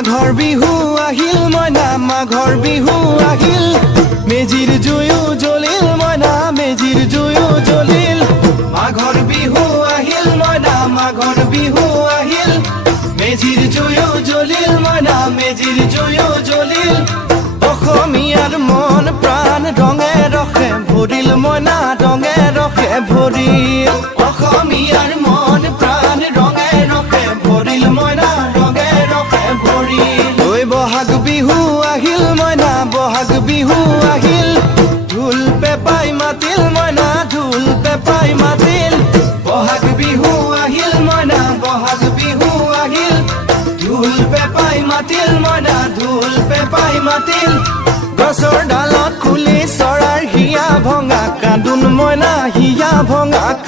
মাঘৰ বিহু আহিল মইনা মাঘৰ বিহু আহিল মেজিৰ জুয়ো জ্বলিল মইনা মেজিৰ জুয়ো জ্বলিল মাঘৰ বিহু আহিল মইনা মাঘৰ বিহু আহিল মেজিৰ জুয়ো জ্বলিল মইনা মেজিৰ জুয়ো জ্বলিল অসমীয়াৰ মন প্ৰাণ ৰঙে ৰখে ভৰিল মইনা ৰঙে ৰখে ভৰিল অসমীয়াৰ মন প্ৰাণ ৰঙে ৰখে ভৰিল মইনা ৰঙে ৰখে ভৰিল ঐ বহাগ বিহু আহিল মইনা বহাগ বিহু আহিল ঢোল পেপাই মাতিল মইনা ঢোল পেপাই মাতিল বহাগ বিহু আহিল মইনা বহাগ বিহু আহিল ঢোল পেপাই মাতিল মইনা ঢোল পেপাই মাতিল গছৰ ডালত খুলি চৰাৰ হিয়া ভঙা কান্দোন মইনা হিয়া ভঙা